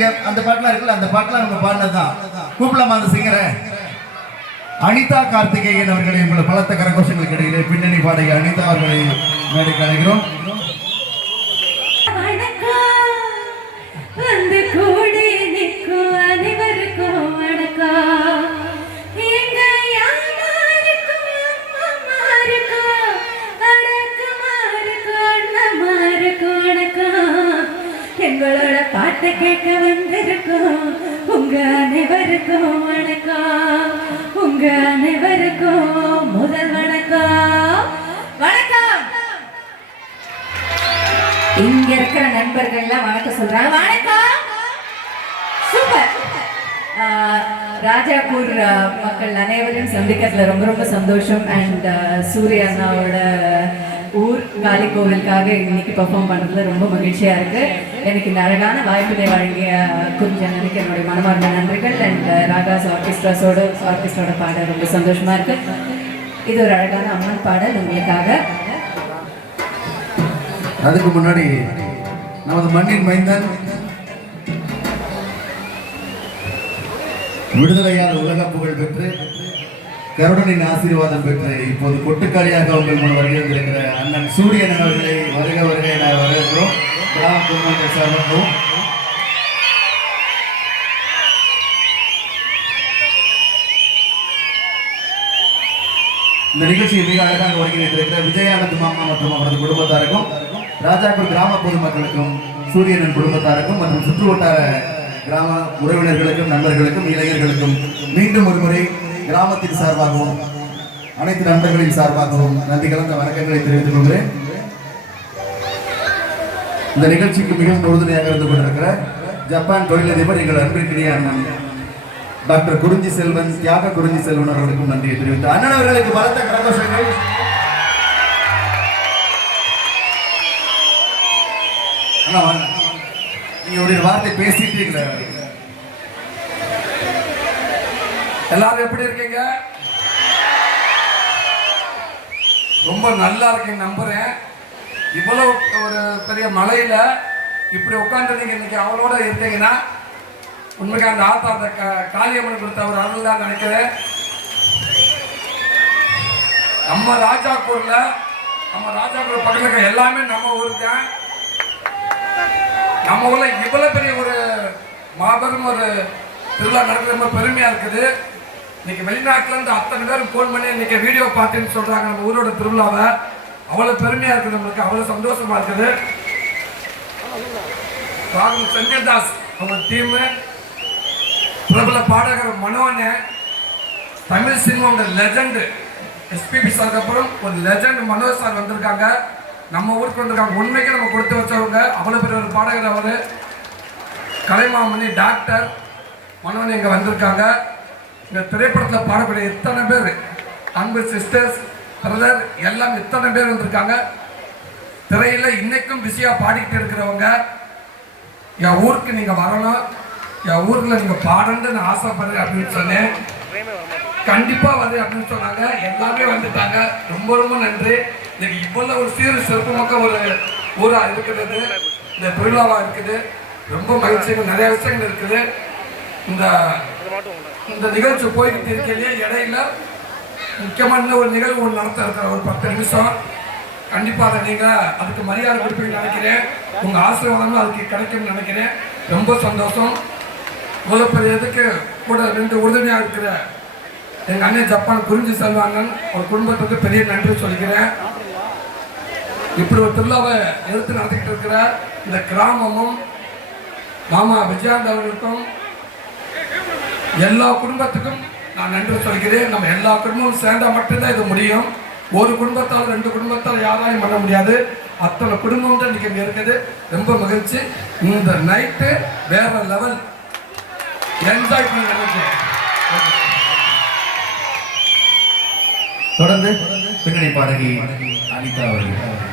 நீங்க அந்த பாட்டுலாம் இருக்குல்ல, அந்த பாட்டுலாம் நம்ம பாடினதுதான். கூப்பிடலாமா அந்த சிங்கரை? அனிதா கார்த்திகேயன் அவர்களை உங்களை பலத்த கரகோஷங்களுக்கு இடையிலே பின்னணி பாடகி அனிதா அவர்களை மேடைக்கு அழைக்கிறோம். எங்களோட பாட்டு கேட்க வந்திருக்கோம். உங்க அனைவருக்கும் வணக்கம். உங்க அனைவருக்கும் முதல் வணக்கம். வணக்கம். இங்க இருக்கிற நண்பர்கள்லாம் வணக்கம் சொல்றாங்க. வணக்கம். சூப்பர். ராஜாப்பூர் மக்கள் அனைவரையும் சந்திக்கிறதுல ரொம்ப ரொம்ப சந்தோஷம். அண்ட் சூர்யா அண்ணாவோட ஊர் காளி கோவிலுக்காக இன்னைக்கு பெர்ஃபார்ம் பண்ணுறதுல ரொம்ப மகிழ்ச்சியாக இருக்குது. எனக்கு இந்த அழகான வாய்ப்பினை வழங்கிய குறிஞ்சனுக்கு என்னுடைய மனமார்ந்த நன்றிகள். அண்ட் ராகாஸ் ஆர்கெஸ்ட்ராவோட பாடல் ரொம்ப சந்தோஷமாக இருக்குது. இது ஒரு அழகான அம்மன் பாடல் உங்களுக்காக. அதுக்கு முன்னாடி நமது மண்ணின் மைந்தன் விடுதலையால் உலக புகழ் பெற்று கருடனின் ஆசீர்வாதம் பெற்று இப்போது கொட்டுக்காளியாக உங்கள் முன் வருகின்ற அண்ணன் சூரியன் அவர்களை வருக வருகை நான் வரவேற்கிறோம். கிராம குடும்பத்தை சார்ந்தோம். இந்த நிகழ்ச்சியை மிக அழகாக ஒருங்கிணைத்திருக்கிற விஜயானந்த் மாமா மற்றும் அவரது குடும்பத்தாருக்கும், ராஜாப்பூர் கிராம பொதுமக்களுக்கும், சூரியனின் குடும்பத்தாருக்கும் மற்றும் சுற்று வட்டார கிராம உறவினர்களுக்கும், நண்பர்களுக்கும், இளைஞர்களுக்கும் மீண்டும் ஒருமுறை கிராமத்தின் சார்பாகவும் அனைத்து நண்பர்களின் சார்பாகவும் நன்றி கலந்த வணக்கங்களை தெரிவித்துக் கொள்கிறேன். இந்த நிகழ்ச்சிக்கு மிகவும் உறுதுணையாக இருந்து கொண்டிருக்கிற ஜப்பான் தொழிலதிபர் எங்கள் அன்பிற்குரிய அண்ணன் டாக்டர் குறிஞ்சி செல்வன், தியாக குறிஞ்சி செல்வன் அவர்களுக்கும் நன்றியை தெரிவித்தார். அண்ணன் அவர்களுக்கு பலத்த கரகோஷங்கள். நீங்க ஒரு வார்த்தை பேசிட்டீங்களா? எல்லாரும் எப்படி இருக்கீங்க? ரொம்ப நல்லா இருக்கீங்க நம்புறேன். இவ்வளவு ஒரு பெரிய மலையில இப்படி உட்காந்து நீங்க இன்னைக்கு அவளோட இருந்தீங்கன்னா உண்மைக்கு அந்த ஆத்தா அந்த காளியம்மன் கொடுத்த ஒரு அருள் தான் நினைக்கிறேன். நம்ம ராஜாப்பூர் பக்கத்துல இருக்க எல்லாமே நம்ம ஊருக்கு. நம்ம ஊர்ல இவ்வளவு பெரிய ஒரு மாபெரும் ஒரு திருவிழா நடக்கிறது ரொம்ப பெருமையா இருக்குது. இன்னைக்கு வெளிநாட்டுல இருந்து அத்தனை பேரும் போன் பண்ணி இன்னைக்கு வீடியோ பார்த்துன்னு சொல்றாங்க நம்ம ஊரோட திருவிழாவை. அவ்வளவு பெருமையா இருக்குது, நம்மளுக்கு அவ்வளவு சந்தோஷமா இருக்குது. ராகுல் சஞ்சய் தாஸ் அவங்க டீம், பிரபல பாடகர் மனோன்னு, தமிழ் சினிமாவோட லெஜண்ட் எஸ்பிபி சாருக்கு அப்புறம் ஒரு லெஜண்ட் மனோஜ் சார் வந்திருக்காங்க, நம்ம ஊருக்கு வந்திருக்காங்க. உண்மைக்கு நம்ம கொடுத்து வச்சவங்க. அவ்வளோ பெரிய ஒரு பாடகர் அவர். கலைமாமணி டாக்டர் மனோன்னு இங்கே வந்திருக்காங்க. இந்த திரைப்படத்தில் பாடக்கூடிய இத்தனை பேர், அன்பு சிஸ்டர்ஸ், பிரதர் எல்லாம் இத்தனை பேர் வந்திருக்காங்க. திரையில் இன்னைக்கும் பிஸியாக பாடிக்கிட்டு இருக்கிறவங்க. என் ஊருக்கு நீங்கள் வரணும், என் ஊரில் நீங்கள் பாடணுன்னு நான் ஆசைப்படுறேன் அப்படின்னு சொன்னேன். கண்டிப்பாக வருது அப்படின்னு சொன்னாங்க. எல்லாமே வந்துட்டாங்க. ரொம்ப ரொம்ப நன்றி. இன்னைக்கு இவ்வளோ ஒரு சீர் சிறப்புமாக்க ஒரு ஊராக இருக்கிறது, இந்த திருவிழாவாக இருக்குது. ரொம்ப மகிழ்ச்சிகள், நிறைய விஷயங்கள் இருக்குது. இந்த நிகழ்ச்சி போய்கிட்டு இருக்கையிலேயே இடையில முக்கியமான ஒரு நிகழ்வு ஒன்று நடத்த இருக்கிற ஒரு 10 நிமிஷம். கண்டிப்பாக அதை நீங்கள் அதுக்கு மரியாதை கொடுப்பீங்கன்னு நினைக்கிறேன். உங்கள் ஆசீர்வாதமும் அதுக்கு கிடைக்கும்னு நினைக்கிறேன். ரொம்ப சந்தோஷம். இவ்வளோ பெரிய இதுக்கு கூட 2 உறுதுணையாக இருக்கிற எங்கள் அண்ணன் ஜப்பான் குறிஞ்சி செல்வாங்கன்னு ஒரு குடும்பத்துக்கு பெரிய நன்றி சொல்லிக்கிறேன். இப்படி ஒரு திருவிழாவை எடுத்து நடத்திக்கிட்டு இருக்கிற இந்த கிராமமும் மாமா விஜயானந்த் அவர்களுக்கும் எல்லா குடும்பத்துக்கும் நான் நன்றி சொல்கிறேன். நம்ம எல்லா குடும்பமும் சேர்ந்தால் மட்டும்தான் இது முடியும். ஒரு குடும்பத்தால் 2 குடும்பத்தால் யாராலையும் பண்ண முடியாது. அத்தனை குடும்பம் தான் இன்றைக்கி இங்கே இருக்குது. ரொம்ப மகிழ்ச்சி. இந்த நைட்டு வேற லெவல் என்ஜாய் பண்ண நினைச்சேன். தொடர்ந்து பின்னணி பாடகி அனிதா அவர்கள்.